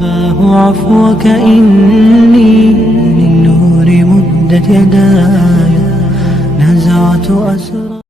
رباه عفوك إني للنور مدت يداي نزعت أسرى.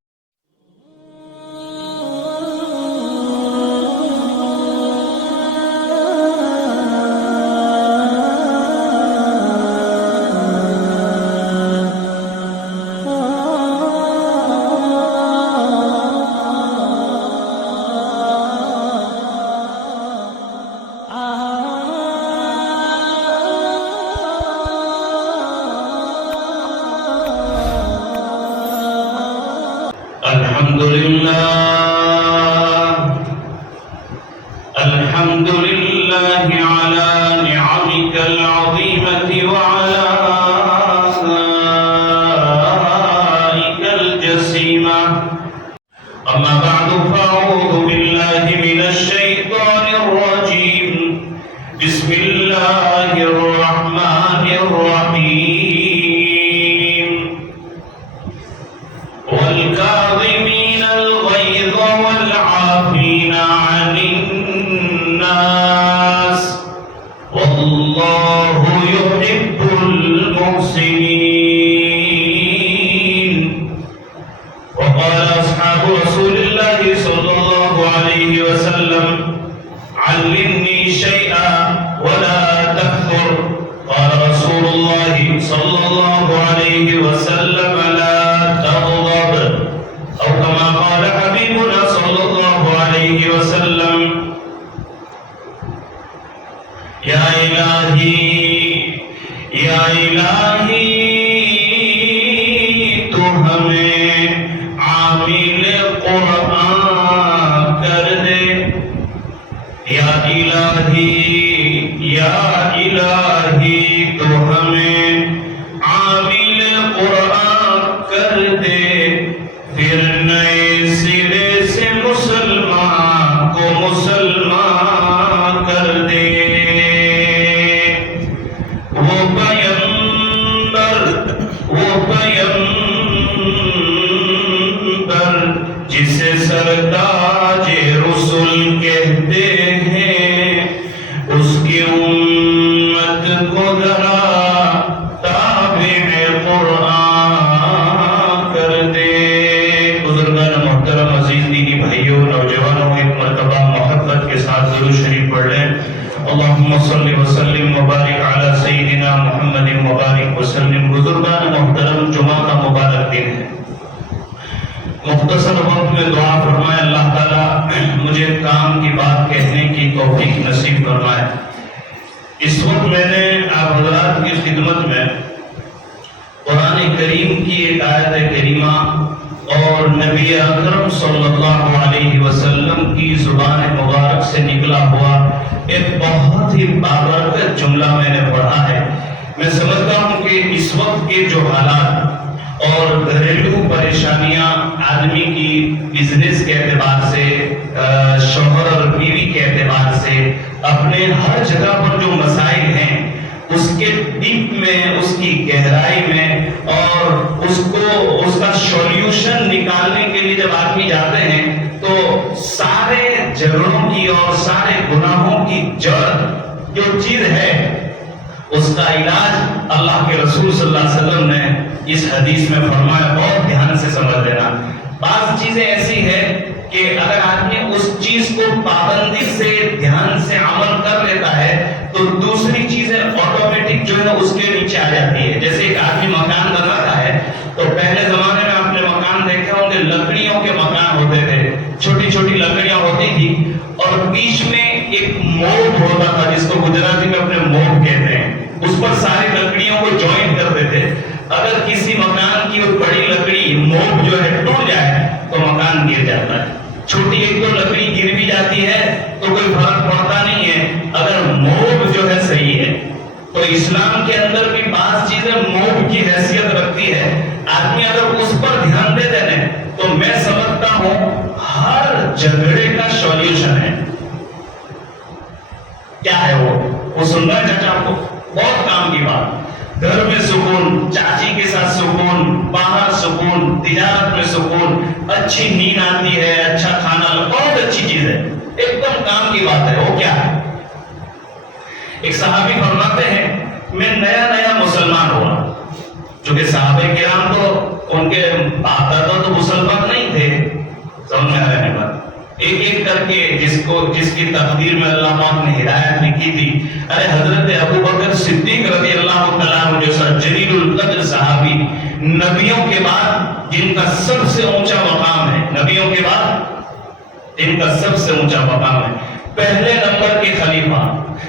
الحمد لله على نعمك العظيمة وعلى آلائك الجسيمة. أما بعد فأعوذ بالله من الشيطان الرجيم. بسم الله الرحمن الرحيم. والكاظمين الغيظ والعافين عن الناس والله يحب المحسنين. وقال أصحاب رسول الله صلى الله عليه وسلم علمني شيئا ولا تكثر. قال رسول الله صلى الله عليه وسلم لا تغضب، أو كما قال حبيبنا صلى الله عليه وسلم. یا الہی تو ہمیں عامل قرآن کر دے. یا الہی تو ہمیں عامل قرآن کر دے، پھر نئے سرے سے مسلمان کو مسلمان کر دے. وہ پیغمبر جسے سرداج رسول کہتے ہیں، اس کی امت کو ذرا تابع قرآن کر دے. بزرگان محترم، عزیز دینی بھائیوں، نوجوانوں، ایک مرتبہ محبت کے ساتھ درود شریف پڑھ لیں. اللہم صلی وسلم وبارک علی سیدنا محمد وبارک وسلم. بزرگان محترم، جمعہ کا مبارک دن ہے. مختصر وقت میں دعا فرمائے اللہ تعالیٰ مجھے کام کی بات کہنے کی توفیق نصیب فرمائے. اس وقت میں نے آپ حضرات کی خدمت میں قرآن کریم کی ایک آیت کریمہ اور نبی اکرم صلی اللہ علیہ وسلم کی زبان مبارک سے نکلا ہوا ایک بہت ہی بابرکت جملہ میں نے پڑھا ہے. میں سمجھتا ہوں کہ اس وقت کے جو حالات اور گھریلو پریشانیاں آدمی کی بزنس کے اعتبار سے، شوہر اور بیوی کے اعتبار سے، اپنے ہر جگہ پر جو مسائل ہیں اس کے ڈیپ میں، اس کی گہرائی میں، اور اس کا سولوشن نکالنے کے لیے جب آدمی جاتے ہیں تو سارے جھگڑوں کی اور سارے گناہوں کی جڑ جو چیز ہے اس کا علاج اللہ کے رسول صلی اللہ علیہ وسلم نے اس حدیث میں فرمایا. بہت دھیان سے سمجھ لینا. بعض چیزیں ایسی ہیں کہ اگر آدمی اس چیز کو پابندی سے، دھیان سے عمل کر لیتا ہے تو دوسری چیزیں آٹومیٹک جو ہے اس کے نیچے آ جاتی ہے. جیسے ایک آدمی مکان بناتا ہے تو پہلے زمانے میں آپ نے مکان دیکھے ہوں گے، لکڑیوں کے مکان ہوتے تھے، چھوٹی چھوٹی لکڑیاں ہوتی تھی اور بیچ میں ایک موب ہوتا تھا جس کو گجراتی میں اپنے موب کہتے ہیں. اس پر ساری لکڑیوں کو جوائنٹ کرتے تھے. اگر کسی مکان کی وہ بڑی لکڑی موب جو ہے ٹوٹ جائے تو مکان گر جاتا ہے. چھوٹی ایک دو لکڑی گر بھی جاتی ہے تو کوئی فرق پڑتا نہیں ہے اگر موب جو ہے صحیح ہے. تو اسلام کے اندر بھی بعض چیزیں موب کی حیثیت رکھتی ہے. آدمی اگر اس پر دھیان دے دینے تو میں سمجھتا ہوں ہر جھگڑے کا سولوشن ہے. کیا ہے وہ سننا ہے چاچا آپ کو؟ بہت کام کی بات. گھر میں سکون، چاچی کے ساتھ سکون، باہر سکون، تجارت میں سکون، اچھی نیند آتی ہے، اچھا کھانا، بہت اچھی چیز ہے، ایک دم کام کی بات ہے. وہ کیا ہے؟ ایک صحابی فرماتے ہیں میں نیا نیا مسلمان ہوا، چونکہ صحابہ کرام تو ان کے باپ دادا تو مسلمان نہیں تھے، سمجھ میں آنے پر ایک ایک کر کے جس کی تقدیر میں اللہ پاک نے ہدایت لکھی تھی. ارے حضرت ابو بکر صدیق رضی اللہ تعالیٰ عنہ جو جلیل القدر صحابی، نبیوں کے بعد جن کا سب سے اونچا مقام ہے، نبیوں کے بعد جن کا سب سے اونچا مقام ہے، پہلے نمبر کے خلیفہ،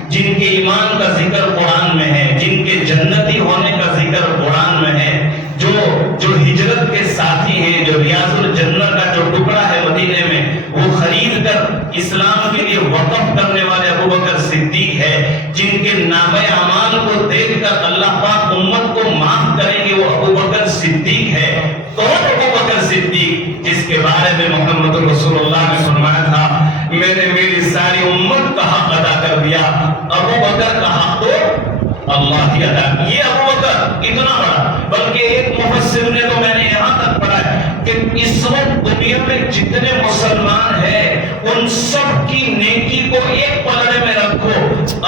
جن کے ایمان کا ذکر قرآن میں ہے، جن کے جنتی ہونے کا ذکر قرآن میں ہے، جو ہجرت کے ساتھی ہیں، جو ریاض الجنہ کا جو ٹکڑا ہے مدینے میں وہ خرید کر اسلام کے لیے وقف کرنے والے ابو بکر صدیق ہے، جن کے نامہ اعمال کو دیکھ کر اللہ پاک امت کو معاف کریں گے، وہ ابو بکر صدیق ہے. کون ابو بکر صدیق؟ جس کے بارے میں محمد رسول اللہ نے فرمایا تھا میں نے میری ساری امت کا حق ادا کر دیا، ابو بکر کا حق تو اللہ ہی ادا کیا. یہ ابو بکر اتنا بڑا، بلکہ ایک مفسر نے تو میں نے یہاں تک پڑھا ہے کہ اس وقت دنیا میں جتنے مسلمان ہیں ان سب کی نیکی کو ایک پلڑے میں رکھو،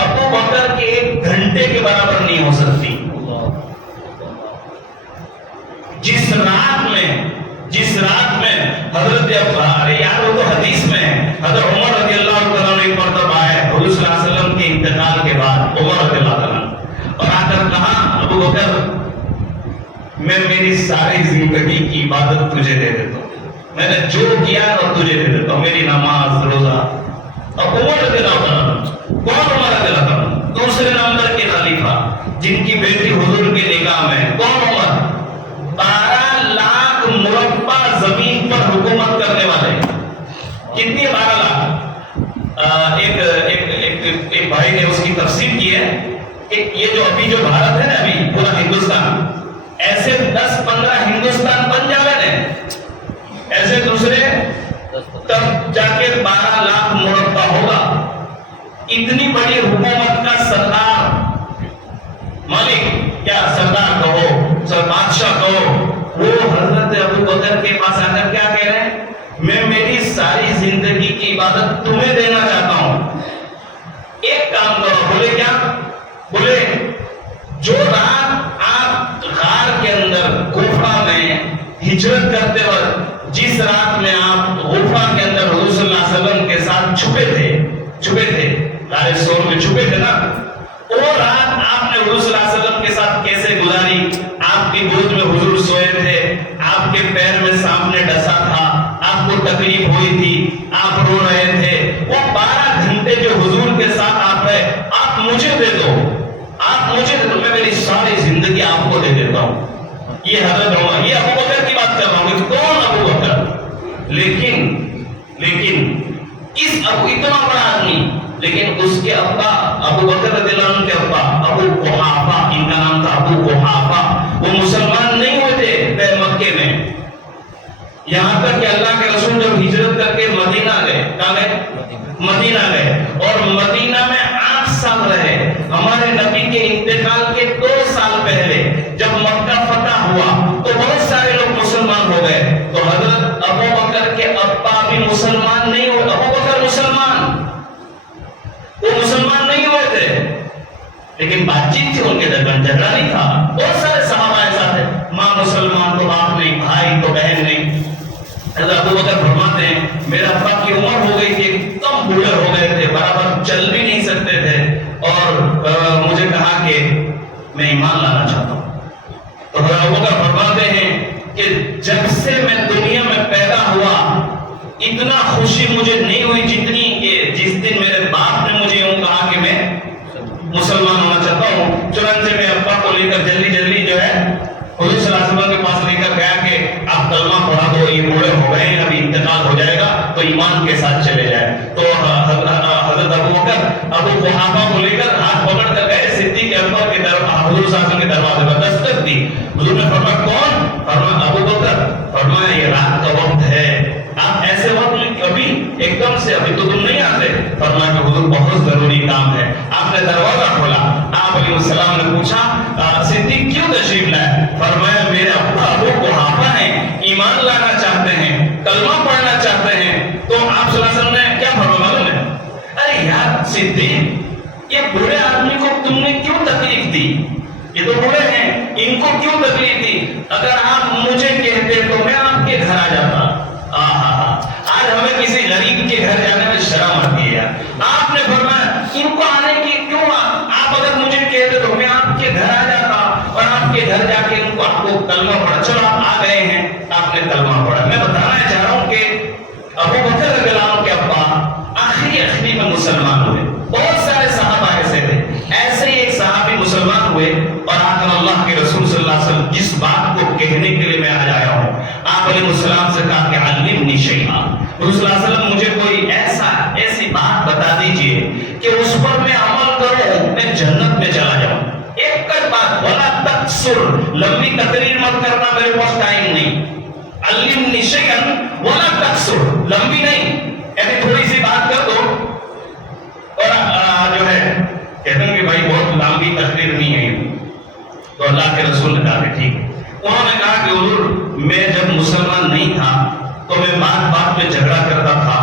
ابو بکر کے ایک گھنٹے کے برابر نہیں ہو سکتی. جس رات میں حضرت یار وہ تو حدیث میں ہے، حضرت عمر رضی اللہ تعالیٰ نے ایک مرتبہ آئے حضور صلی اللہ علیہ وسلم کے انتقال کے بعد، عمر رضی اللہ تعالیٰ اور آ کر کہا ابو بکر میں میری ساری زندگی کی عبادت تجھے دے دیتا ہوں، میں نے جو کیا اور تجھے دے دیتا ہوں، میری نماز روزہ. اب عمر رضی اللہ تعالیٰ کون؟ عمر رضی اللہ تعالیٰ دوسرے نمبر کے خلیفہ، جن کی بیٹی حضور کے نکاح میں. کون عمر؟ 12 لاکھ مربع زمین پر حکومت کرنے والے. کتنی 12 لاکھ؟ ایک بھائی نے اس کی تفسیر کی ہے کہ یہ جو بھارت ہے نا ابھی پورا ہندوستان، ایسے 10-15 ہندوستان بن جاوے نے، ایسے دوسرے تب جا کے 12 لاکھ مربع ہوگا. اتنی بڑی حکومت کا سردار، مالک کیا سردار کہو، بادشاہ کہو، وہ حضرت ابو بکر کے پاس آ کر کیا کہہ رہے ہیں میں میری ساری زندگی کی عبادت تمہیں دینا چاہتا ہوں، ایک کام کرو. بولے کیا؟ بولے جو رات آپ غار کے اندر غرفہ میں ہجرت کرتے وقت، جس رات میں آپ غرفہ کے اندر حضور صلی اللہ علیہ وسلم کے ساتھ چھپے تھے غار سور میں چھپے تھے نا، وہ رات آپ نے حضور صلی اللہ علیہ وسلم کے ساتھ کیسے گزاری؟ آپ کی گود میں حضور سوئے تھے، آپ کے پیر میں سانپ نے ڈسا تھا، آپ کو تکلیف ہوئی تھی، آپ رو رہے تھے، وہ 12 گھنٹے جو حضور کے ساتھ آپ ہے، آپ مجھے دے دو، میں میری ساری زندگی آپ کو دے دیتا ہوں. یہ حضرت عمر، یہ ابو بکر کی بات کر رہا ہوں. کون ابو بکر؟ لیکن اس اتنا بڑا آدمی، لیکن اس کے ابا ابو بکر رضی اللہ عنہ کے ابا ابو قحافہ، ان کا نام تھا ابو قحافہ، وہ مسلمان نہیں ہوئے تھے مکے میں، یہاں تک کہ اللہ کے رسول جب ہجرت کر کے مدینہ گئے، کہاں گئے؟ مدینہ گئے، اور مدینہ میں 8 سال رہے. ہمارے نبی کے انتقال کے 2 سال پہلے جب مکہ فتح ہوا تو بہت سارے لوگ مسلمان ہو گئے. تو حضرت ابو بکر کے ابا بھی مسلمان نہیں ہوئے. ابو بکر وہ مسلمان نہیں ہوئے تھے، لیکن بات چیت تھی ان کے درمیان، جھگڑا نہیں تھا. بہت سارے صحابہ ایسا تھے، ماں مسلمان تو باپ نہیں، بھائی تو بہن نہیں. حضرت ابو بکر فرماتے ہیں میرے ابا کی عمر ہو گئی تھی، ایک دم بوڑھے ہو گئے تھے، برابر چل بھی نہیں سکتے تھے، اور مجھے کہا کہ میں ایمان لانا چاہتا ہوں. تو حضرت ابو بکر فرماتے ہیں کہ جب سے میں دنیا میں پیدا ہوا اتنا خوشی مجھے نہیں ہوئی جتنی کہ جس دن میرے باپ نے مجھے یوں کہا کہ میں مسلمان ہونا چاہتا ہوں. چنانچہ میں ابا کو لے کر جلدی جو ہے حضور صلی اللہ علیہ وسلم کے پاس لے کر گیا کہ آپ کلمہ پڑھا دو، یہ بوڑھے ہو گئے ابھی انتقال ہو جائے گا تو ایمان کے ساتھ چلے جائے. تو حضرت ابو بکر ابو قحافہ کو لے کر ہاتھ پکڑ کر گئے صدیق اکبر کے حضور صلی اللہ علیہ وسلم کے دروازے پر دستک دی. حضور نے فرمایا کون؟ فرمایا ابو بکر. فرمایا یہ رات کا وقت ہے، آپ ایسے وقت میں کبھی ایک دم سے ابھی تو تم نہیں آتے. فرمایا کہ حضور بہت ضروری کام ہے. آپ نے دروازہ کھولا، آپ علیہ السلام نے پوچھا صدیق کیوں تشریف لائے؟ فرمایا میرے ابا ابو قحافہ ہیں، ایمان لانا چاہتے ہیں، کلمہ پڑھنا چاہتے ہیں. تو آپ صلی اللہ علیہ وسلم نے کیا فرمایا معلوم ہے؟ ارے یار صدیق، یہ بوڑھے آدمی یہ تو بوڑھے ہیں، ان کو کیوں تکلیف دی؟ اگر آپ مجھے کہتے تو میں آپ کے گھر آ جاتا۔ آج ہمیں کسی غریب کے گھر جانے میں شرم آتی ہے۔ آپ نے فرمایا ان کو آنے کی کیوں؟ آپ اگر مجھے کہتے تو میں آپ کے گھر آ جاتا اور آپ کے گھر جا کے ان کو آپ کو کلمہ پڑھا۔ چلو آپ آ گئے ہیں، آپ نے کلمہ پڑھا۔ میں بتانا چاہ رہا ہوں کہ ابو بکر رضی اللہ عنہ کے ابا آخری میں مسلمان ہوئے۔ بہت سارے صحابہ ایسے تھے، ایسے ہی ایک صحابی مسلمان ہوئے اور آخر اللہ کے رسول صلی اللہ علیہ وسلم جس بات کو کہنے کے لیے میں آج آیا ہوں، آپ علیہ السلام سے کہا کہ علمنی شیئا، رسول صلی اللہ علیہ وسلم مجھے کوئی ایسی بات بتا دیجئے کہ اس پر میں عمل کروں، میں جنت میں چلا جاؤں۔ ایک بات، ولا تقصر، لمبی تقریر مت کرنا، میرے پاس ٹائم نہیں۔ علمنی شیئا ولا تقصر، لمبی نہیں، یعنی تھوڑی سی بات کر دو اور جو ہے کہتے ہیں کہ بھائی بہت لمبی تقریر نہیں ہے۔ تو اللہ کے رسول نے کہا کہ ٹھیک۔ انہوں نے کہا کہ حضور میں جب مسلمان نہیں تھا تو میں بات میں جھگڑا کرتا تھا،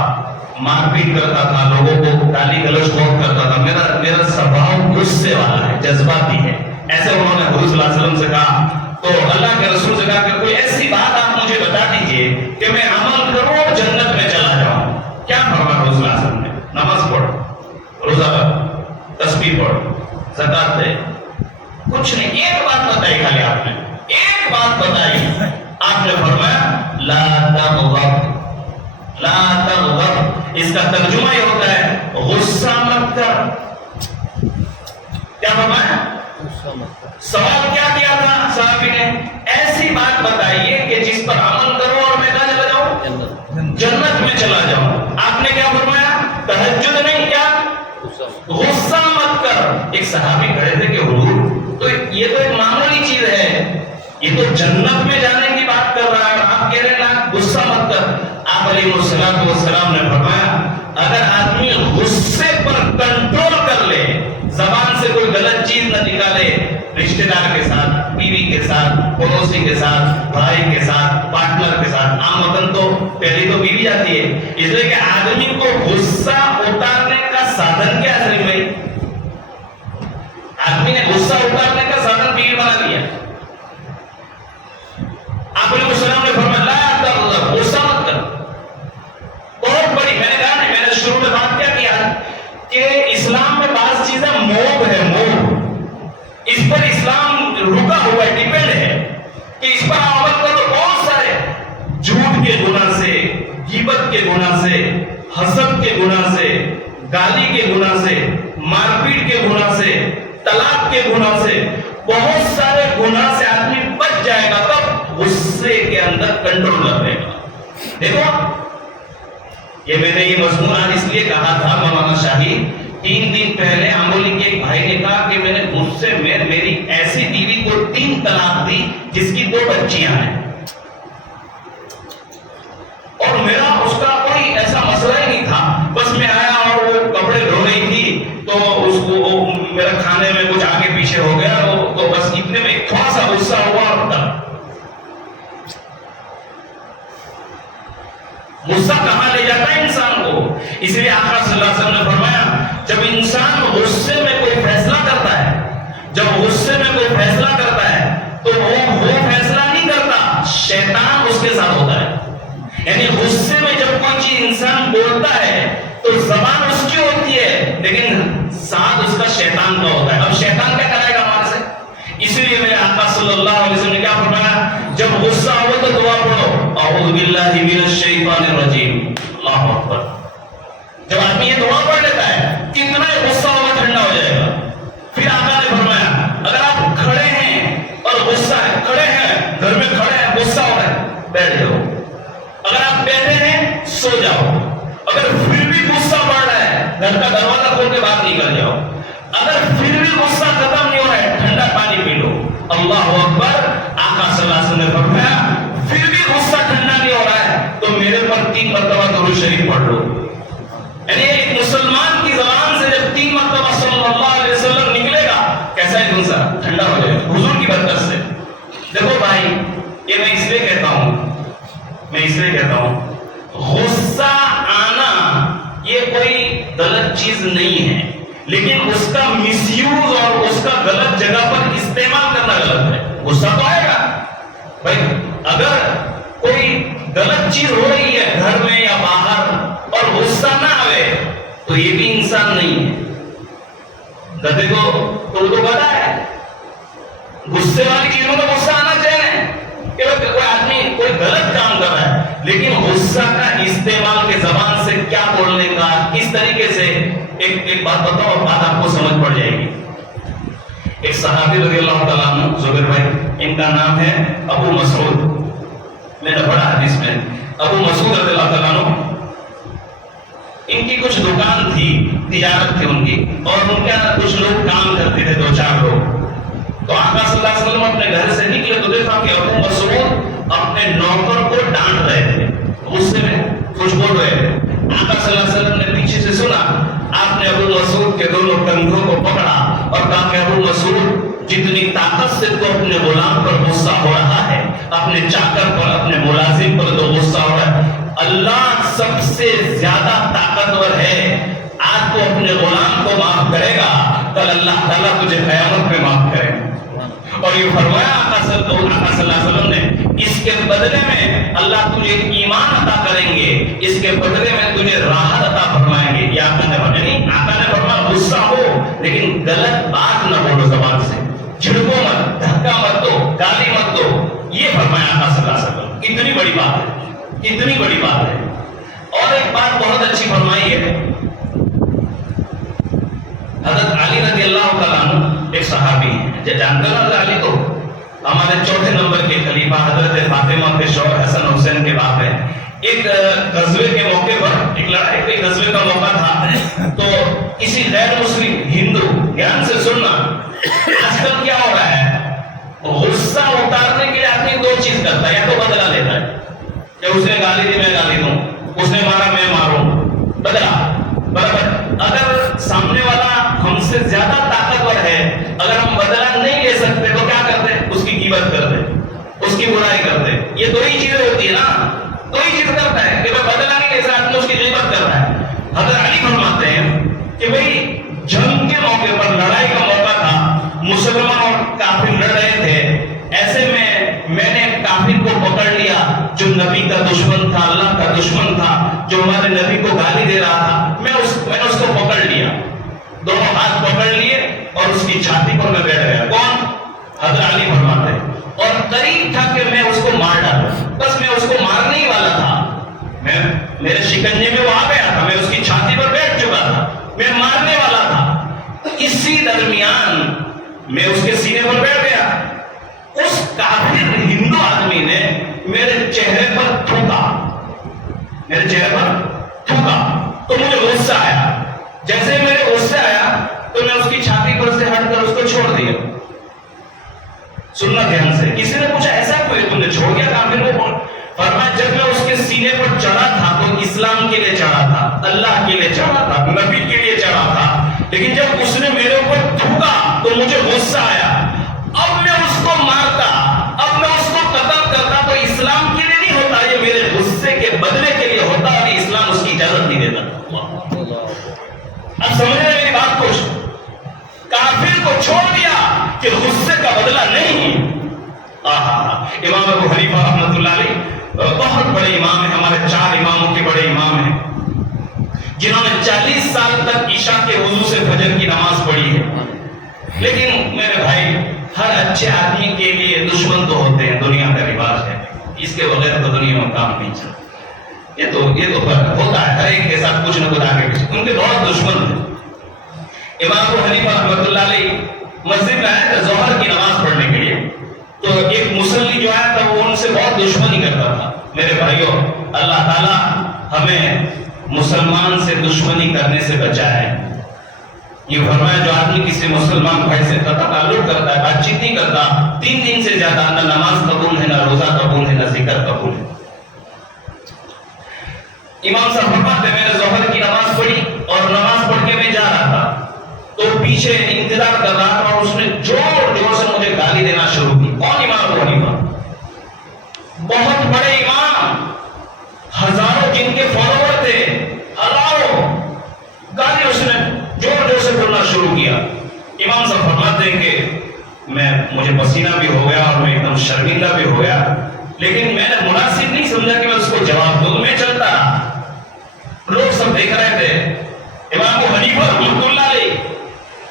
مار پیٹ کرتا تھا، لوگوں کو گالی گلوچ بہت کرتا تھا، میرا سبھاؤ غصے والا ہے، جذباتی ہے۔ ایسے انہوں نے حضور صلی اللہ علیہ وسلم سے کہا۔ تو اللہ کے رسول سے کہا کہ کوئی ایسی بات آپ مجھے بتا دیجئے کہ میں عمل کروں اور جنت میں چلا جاؤں۔ کیا فرمایا حضور صلی اللہ علیہ وسلم نے؟ نماز پڑھ، روزہ رکھ، تسبیح پڑھ، زکات دے، کچھ نہیں، ایک بات بتائی خالی آپ نے، ایک بات بتائی۔ آپ نے فرمایا لا تغضب، لا تغضب، اس کا ترجمہ یہ ہوتا ہے غصہ مت کر۔ کیا فرمایا؟ سوال کیا کیا تھا صحابی نے؟ ایسی بات بتائیے کہ جس پر عمل کرو اور میں کہاں چلا جاؤں؟ جنت میں چلا جاؤں۔ آپ نے کیا فرمایا؟ تہجد نہیں، کیا؟ غصہ مت کر۔ ایک صحابی کہے تھے کہ حضور تو یہ تو ایک معمولی چیز ہے، یہ تو جنت میں جانے کی بات کر رہا ہے، آپ کہہ رہے ہیں غصہ مت کر۔ آپ علیہ السلام نے فرمایا اگر آدمی غصے پر کنٹرول کر لے، زبان سے کوئی غلط چیز نہ نکالے، رشتہ دار کے ساتھ، بیوی کے ساتھ، پڑوسی کے ساتھ، بھائی کے ساتھ، پارٹنر کے ساتھ، عام وطن تو پہلی تو بیوی جاتی ہے، اس لیے کہ آدمی کو غصہ اتارنے کا سادھن کیا ہے بھائی؟ آدمی نے غصہ اتارنے کا سادھن بیوی بنا لیا۔ آپ علیہ السلام نے فرمایا لا تغضب، غصہ مت کر۔ بہت بڑی، میں نے کہا نہیں، میں نے شروع میں بات کیا کیا کہ اسلام میں بعض چیزیں موب ہے، موب، اس پر اسلام رکا ہوا ہے، ڈیپینڈ ہے کہ اس پر عمل کرو۔ بہت سارے جھوٹ کے گناہ سے، غیبت کے گناہ سے، حسد کے گناہ سے، گالی کے گناہ سے، مار پیٹ کے گناہ سے، طلاق کے گناہ سے، بہت سارے گناہ سے آدمی بچ جائے گا تب غصے کے اندر کنٹرول کر لے گا۔ دیکھو یہ میں نے یہ مضمون آج اس لیے کہا تھا مولانا شاہی، 3 دن پہلے امولی کے ایک بھائی نے کہا کہ میں نے غصے میں میری ایسی بیوی کو 3 طلاق دی جس کی 2 بچیاں ہیں، اور میرا اس کا کوئی ایسا مسئلہ ہی نہیں تھا، بس میں آیا اور وہ کپڑے دھو رہی تھی تو اس کو میرے کھانے میں کچھ آگے پیچھے ہو گیا، تو بس اتنے میں تھوڑا سا غصہ ہوا اور تب غصہ کہاں لے جاتا ہے انسان کو۔ اس لیے آقا صلی اللہ علیہ وسلم نے فرمایا جب انسان غصے میں کوئی فیصلہ کرتا ہے، جب غصے میں کوئی فیصلہ کرتا ہے تو وہ فیصلہ نہیں کرتا، شیطان اس کے ساتھ ہوتا ہے۔ یعنی غصے میں جب کوئی چیز انسان بولتا ہے تو زبان اس کی ہوتی ہے لیکن ساتھ اس کا شیطان کا ہوتا ہے۔ اب شیطان کیا کرے گا ہمارے سے؟ اس لیے میرے آقا صلی اللہ علیہ وسلم نے کیا فرمایا؟ جب غصہ ہو تو دعا پڑھو اعوذ باللہ من الشیطان الرجیم، اللہ اکبر۔ جب آدمی یہ دعا پڑھ لیتا ہے کتنا غصہ ہوگا ٹھنڈا ہو جائے گا۔ پھر آقا نے فرمایا اگر آپ کھڑے ہیں اور غصہ ہے، کھڑے ہیں گھر میں، کھڑے ہیں غصہ ہو رہا ہے، بیٹھ جاؤ۔ اگر آپ بیٹھے ہیں سو جاؤ۔ اگر پھر بھی غصہ بڑھ رہا ہے گھر کا دروازہ کھول کے باہر نکل جاؤ۔ اگر پھر بھی غصہ ختم نہیں ہو رہا ہے ٹھنڈا پانی پی لو۔ اللہ اکبر۔ آقا صلی اللہ علیہ وسلم نے فرمایا پھر بھی غصہ ٹھنڈا نہیں ہو رہا ہے تو میرے پر 3 مرتبہ درود شریف پڑھ لو۔ یعنی ایک مسلمان کی زبان سے جب 3 مرتبہ صلی اللہ علیہ وسلم نکلے گا کیسا ہے غصہ ٹھنڈا ہو جائے گا حضور کی برکت سے۔ دیکھو بھائی یہ میں اس لیے کہتا ہوں غصہ آنا یہ کوئی غلط چیز نہیں ہے، لیکن اس کا مس یوز اور اس کا غلط جگہ پر استعمال کرنا غلط ہے. غصہ تو آئے گا بھائی. اگر کوئی غلط چیز ہو رہی ہے گھر میں یا باہر اور غصہ نہ آئے تو یہ بھی انسان نہیں ہے. گدھے کو تو گدھا ہے. غصے والی چیزوں میں غصہ آنا چاہیے کہ کوئی آدمی کوئی غلط کام کر رہا ہے, لیکن غصہ کا استعمال کے زبان سے کیا بولنے کا, کس طریقے سے, ایک بات بتاؤ, بات آپ کو سمجھ پڑ جائے گی. ایک صحابی رضی اللہ تعالیٰ عنہ, زبیر بھائی, ان کا نام ہے ابو مسعود. میں نے پڑھا حدیث میں ابو مسعود رضی اللہ تعالیٰ عنہ, ان کی کچھ دکان تھی, تجارت تھی ان کی, اور ان کے کچھ لوگ کام کرتے تھے, 2-4 لوگ. تو آقا صلی اللہ علیہ وسلم اپنے گھر سے نکلے تو دیکھا کہ ابو مسعود اپنے نوکر کو ڈانٹ رہے تھے, غصے میں کچھ بول رہے تھے. آقا صلی اللہ علیہ وسلم نے پیچھے سے سنا, آپ نے ابو مسعود کے دونوں کندھوں کو پکڑا اور کہا کہ ابو مسعود, جتنی طاقت سے تو اپنے غلام پر غصہ ہو رہا ہے, اپنے چاکر پر, اپنے ملازم پر تو غصہ ہو رہا ہے, اللہ سب سے زیادہ طاقتور ہے. آج تو اپنے غلام کو معاف کرے گا, کل اللہ تعالیٰ تجھے قیامت میں معاف کرے گا. اور یہ فرمایا آقا صلی اللہ علیہ وسلم نے, اس کے بدلے میں اللہ تجھے ایمان عطا کریں گے, اس کے بدلے میں تجھے راحت عطا فرمائیں گے. یہ آقا نے فرمایا, آقا نے فرمایا غصہ ہو لیکن غلط بات نہ بولو زبان سے, جھڑکو مت, دھکا مت دو, گالی مت دو. یہ فرمایا آقا صلی اللہ علیہ وسلم. کتنی بڑی بات ہے, کتنی بڑی بات ہے. اور ایک بات بہت اچھی فرمائی ہے حضرت علی رضی اللہ تعالیٰ عنہ, ایک صحابی ہے, جانتے ہیں حضرت علی تو ہمارے 4 نمبر کے خلیفہ حضرت فاطمہ کے شوہر حسن حسین کے باپ ہیں. ایک غزوے کے موقع پر, ایک لڑائی کے غزوے کا موقع تھا, تو کسی غیر مسلم ہندو, دھیان سے سننا, آج کل کیا ہو رہا ہے, غصہ اتارنے کے لیے آدمی 2 چیز کرتا ہے, یا تو بدلہ لیتا ہے کہ اس نے گالی دی میں گالی دوں, اس نے مارا میں ماروں, بدلہ. برابر, اگر سامنے والا ہم سے زیادہ طاقتور ہے, اگر ہم بدلہ نہیں لے سکتے تو کیا کرتے, اس کی غیبت کرتے, اس کی برائی کرتے. یہ 2 ہی چیزیں ہوتی ہے نا, 2 ہی چیز کرتا ہے کہ میں بدلہ نہیں لے سکتا, اس کی غیبت کر رہا ہے. حضرت علی فرماتے ہیں کہ بھئی جنگ کے موقع پر, لڑائی کا موقع تھا, مسلمان اور کافر لڑ رہے تھے, ایسے میں نے کافر کو پکڑ لیا جو نبی کا دشمن تھا, اللہ کا دشمن تھا, جو ہمارے نبی کو گالی دے رہا تھا. میں نے اس کو پکڑ لیا, دونوں ہاتھ پکڑ لیے اور اس کی چھاتی پر میں بیٹھ گیا. کون؟ حضرت علی فرماتے ہیں. اور قریب تھا کہ میں اس کو مار ڈالوں, بس میں اس کو مارنے ہی والا تھا, میرے شکنجے میں وہ آ گیا تھا, میں اس کی چھاتی پر بیٹھ چکا تھا, میں مارنے والا تھا. اسی درمیان میں اس کے سینے پر بیٹھ گیا. اس کافر ہندو آدمی نے میرے چہرے پر تھوکا, میرے چہرے پر تھوکا, تو مجھے غصہ آیا. جیسے میرے غصہ آیا تو میں اس کی چھاتی پر سے ہٹ کر اس کو چھوڑ دیا. سننا دھیان سے, کسی نے پوچھا ایسا کوئی تم نے چھوڑ دیا کافر کو؟ فرمایا جب میں اس کے سینے پر چڑھا تھا تو اسلام کے لیے چڑھا تھا, اللہ کے لیے چڑھا تھا, نبی کے لیے چڑھا تھا, لیکن جب اس نے میرے اوپر تھوکا تو مجھے غصہ آیا. اب میں اس کو مارتا, اب میں اس کو قتل کرتا تو اسلام کے لیے نہیں ہوتا, یہ میرے غصے کے بدلے کے لیے ہوتا, اور اسلام اس کی اجازت نہیں دیتا. اب سمجھ رہے میری بات کو, کافر کو چھوڑ دیا کہ غصے کا بدلہ نہیں. امام ابو حنیفہ رحمۃ اللہ علیہ بہت بڑے امام ہیں, ہمارے 4 اماموں کے بڑے امام ہیں, جنہوں نے 40 سال تک عشاء کے وضو سے فجر کی نماز پڑھی ہے. لیکن میرے بھائی, ہر اچھے آدمی کے لیے دشمن تو ہوتے ہیں, دنیا کا رواج ہے, اس کے بغیر تو دنیا میں کام نہیں چلتا. یہ تو فرق ہوتا ہے, ہر ایک کے ساتھ کچھ نہ کچھ آگے پیچھے, ان کے بہت دشمن تھے. امام ابو حنیفہ رحمۃ اللہ علیہ مسجد میں آئے تھے ظہر کی نماز پڑھنے کے لیے, تو ایک مصلی جو آیا تھا وہ ان سے بہت دشمنی کرتا تھا. میرے بھائیوں, اللہ تعالیٰ ہمیں مسلمان سے دشمنی کرنے سے بچائے. یہ فرمایا جو آدمی کسی مسلمان بھائی سے قطع تعلق کرتا ہے, بات چیت نہیں کرتا, 3 دن سے زیادہ نہ نماز قبول ہے, نہ روزہ قبول ہے, نہ ذکر قبول ہے. امام صاحب فرماتے ہیں میں نے ظہر کی نماز پڑھی اور نماز پڑھ کے میں جا رہا تھا تو پیچھے انتظار کر رہا تھا اور اس نے زور زور سے مجھے گالی دینا شروع کی. کون؟ امام ابو حنیفہ, بہت بڑے امام, ہزاروں جن کے فالوور تھے, ہزاروں گالی اس نے زور زور سے بولنا شروع کیا. امام صاحب فرماتے ہیں کہ مجھے پسینہ بھی ہو گیا اور میں ایک دم شرمندہ بھی ہو گیا، لیکن میں نے مناسب نہیں سمجھا کہ میں اس کو جواب دوں، میں چلتا رہا۔ لوگ سب دیکھ رہے تھے۔ امام ابو حنیفہ رحمۃ اللہ علیہ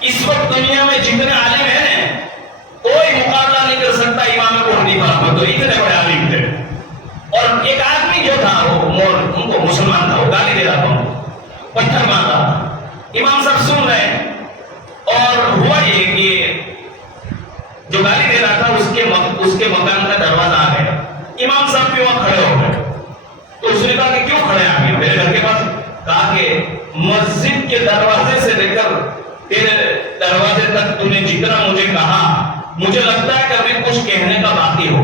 اس وقت دنیا میں جتنے عالم ہیں کوئی مقابلہ نہیں کر سکتا امام ابو حنیفہ رحمۃ اللہ، اتنے بڑے عالم تھے۔ اور ایک آدمی جو تھا وہ ان کو مسلمان تھا، وہ گالی دے رہا تھا، پتھر مار رہا تھا۔ امام صاحب سن رہے ہیں، اور ہوا یہ کہ جو گالی دے رہا تھا اس کے مکان کا دروازہ آ گیا۔ امام صاحب بھی وہاں کھڑے ہو گئے، تو اس نے کہا کہ کیوں کھڑے آ گئے میرے گھر کے پاس؟ کہا کہ مسجد کے دروازے سے لے کر تیرے دروازے تک تو نے جتنا مجھے کہا، مجھے لگتا ہے کہ ابھی کچھ کہنے کا باقی ہو۔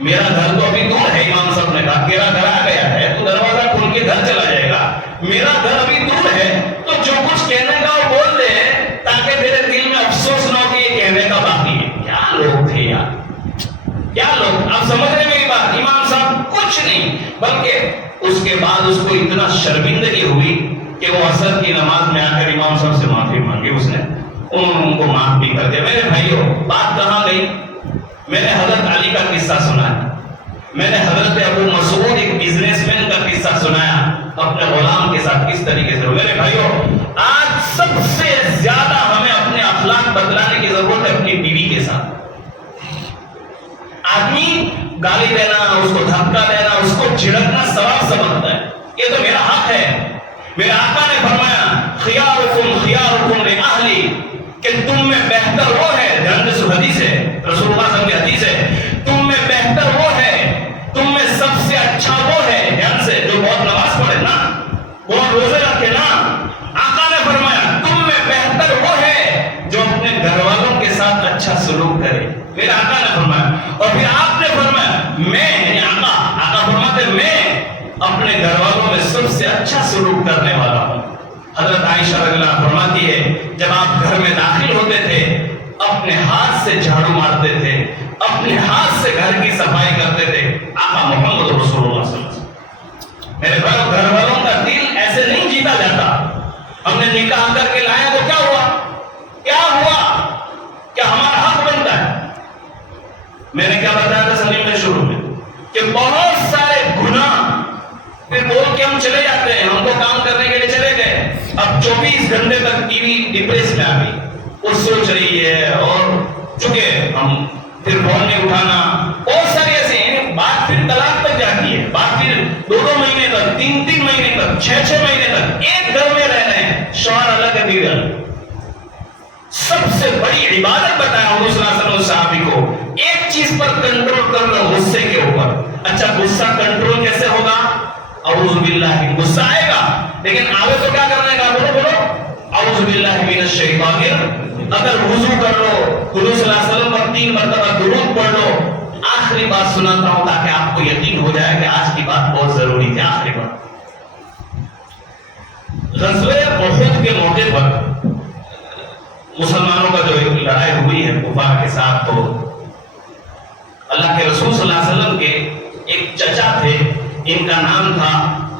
میرا گھر تو ابھی دور ہے، امام صاحب نے کہا تیرا گھر آ گیا ہے تو دروازہ کھول کے گھر چلا جائے گا، میرا گھر ابھی دور ہے تو جو کچھ کہنے کا وہ بول دے تاکہ تیرے دل میں افسوس نہ ہو کہ یہ کہنے کا باقی ہے۔ کیا لوگ تھے یار، کیا لوگ! آپ سمجھ رہے میری بات؟ امام صاحب کچھ نہیں، بلکہ اس کے بعد اس کو اتنا شرمندگی ہوئی کہ وہ عصر کی نماز میں آ کر امام صاحب سے معافی مانگی، اس نے ان کو معاف بھی کر دیا۔ میرے بھائیوں، بات کہاں گئی؟ میں نے حضرت علی کا قصہ سنا ہے، میں نے حضرت ابو مسعود ایک بزنس مین کا قصہ سنایا اپنے غلام کے ساتھ کس طریقے سے۔ میرے بھائیوں، آج سب سے زیادہ ہمیں اپنے اخلاق بدلانے کی ضرورت ہے اپنی بیوی کے ساتھ۔ آدمی گالی دینا، اس کو دھکا دینا، اس کو جھڑکنا ثواب سمجھتا ہے، یہ تو میرا حق ہے۔ میرے آقا نے فرمایا خیارکم خیارکم لأہلی، کہ تم میں بہتر وہ ہے، دھیان سے حدیث ہے، رسول اللہ صلی اللہ علیہ وسلم کی حدیث ہے، تم میں بہتر وہ ہے، تم میں سب سے اچھا وہ ہے، دھیان سے، جو بہت نماز پڑھے نا، بہت روزے رکھے نا۔ آقا نے فرمایا تم میں بہتر وہ ہے جو اپنے گھر والوں کے ساتھ اچھا سلوک کرے۔ میرے آقا نے فرمایا، اور پھر آپ نے فرمایا میں، یعنی آقا فرماتے میں اپنے گھر والوں میں سب سے اچھا سلوک کرنے والا ہوں۔ حضرت عائشہ رضی اللہ عنہا فرماتی ہے جب آپ گھر میں داخل ہوتے تھے اپنے ہاتھ سے جھاڑو مارتے تھے، اپنے ہاتھ سے گھر کی صفائی کرتے تھے۔ آقا محمد رسول اللہ صلی اللہ علیہ وسلم۔ میرے بھائی، گھر والوں کا دل ایسے نہیں جیتا جاتا۔ ہم نے نکاح کر کے لایا تو کیا ہوا؟ کیا ہوا؟ کیا ہمارا حق بنتا ہے؟ میں نے کیا بتایا تھا سلیم میں شروع میں کہ بہت سارے گناہ پھر بول کے ہم چلے جاتے ہیں، ہم کو کام کرنے کے لیے چلے گئے، اب 24 گھنٹے تک بیوی ڈپریس میں آ گئی، وہ سوچ رہی ہے، اور چونکہ ہم پھر فون نہیں اٹھانا، بہت ساری ایسے ہیں، بات پھر طلاق تک جاتی ہے، بات پھر 2 مہینے تک، 3 مہینے تک، 6 مہینے تک ایک گھر میں رہ رہے ہیں، شوہر الگ ہے، بیوی الگ۔ سب سے بڑی عبادت بتایا حضور صلی اللہ علیہ وسلم صحابی کو، ایک چیز پر کنٹرول کر لو، غصے کے اوپر۔ اچھا غصہ کنٹرول کیسے ہوگا؟ اعوذ باللہ، غصہ آئے گا لیکن آگے تو کیا کرنے کا؟ بولو اعوذ باللہ من الشیطان۔ اگر وضو کر لو، حضور صلی اللہ علیہ وسلم پر 3 مرتبہ درود پڑھ لو۔ آخری بات سناتا ہوں تاکہ آپ کو یقین ہو جائے کہ آج کی بات بہت ضروری تھی۔ آخری بات، غزوہ احد کے موقع پر مسلمانوں کا جو ایک لڑائی ہوئی ہے کفار کے ساتھ، تو اللہ کے رسول صلی اللہ علیہ وسلم کے ایک چچا تھے، ان کا نام تھا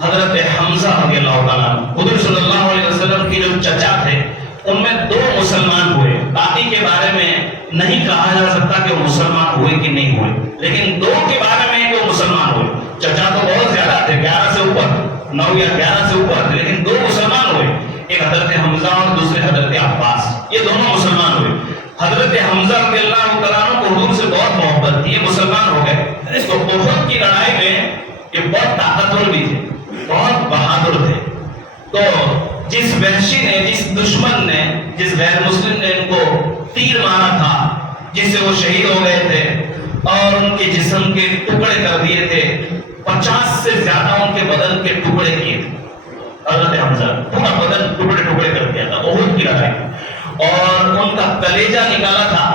حضرت حمزہ رضی اللہ تعالیٰ عنہ۔ حضور صلی اللہ علیہ وسلم کے جو چچا تھے ان میں 2 مسلمان ہوئے، باقی کے بارے میں نہیں کہا جا سکتا کہ وہ مسلمان ہوئے کہ نہیں ہوئے، لیکن 2 کے بارے میں کہ وہ مسلمان ہوئے۔ چچا تو بہت زیادہ تھے، 11 سے اوپر، 9 یا 11 سے اوپر، لیکن 2 مسلمان ہوئے، ایک حضرت حمزہ اور دوسرے حضرت عباس، یہ دونوں مسلمان ہوئے۔ حضرت حمزہ رضی اللہ تعالیٰ عنہ کو حضور سے بہت محبت تھی، یہ مسلمان ہو گئے۔ تو احد کی لڑائی میں یہ بہت طاقتور بھی تھے، بہت بہادر تھے۔ تو جس وحشی نے، جس دشمن نے، جس غیر مسلم نے ان کو تیر مارا تھا، جس سے وہ شہید ہو گئے تھے اور ان کے جسم کے ٹکڑے کر دیے تھے، 50 سے زیادہ ان کے بدن کے ٹکڑے کیے تھے۔ حضرت حمزہ پورا بدن ٹکڑے ٹکڑے کر دیا تھا احد کی لڑائی، اور ان کا کلیجہ نکالا تھا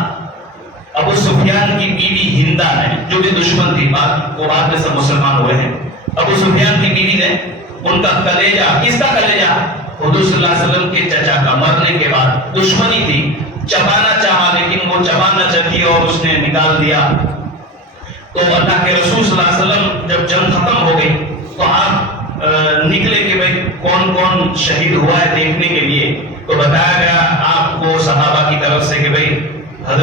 ابو سفیان کی بیوی ہندا نے، جو بھی دشمن تھی، وہ بعد میں سب مسلمان ہوئے ہیں۔ ابو سفیان کی بیوی نے ان کا کلیجہ، کس کا کلیجہ؟ حضور صلی اللہ علیہ وسلم کے چچا کا، مرنے کے بعد دشمنی تھی، چبانا چاہا لیکن وہ چبانا چاہتی اور اس نے نکال دیا۔ تو اللہ کے رسول صلی اللہ علیہ وسلم جب جنگ ختم ہو گئی تو آپ نکلے کہ بھئی کون کون شہید ہوا ہے دیکھنے کے لیے، تو بتایا گیا آپ کو صحابہ کی طرف سے کہ بھئی حضرت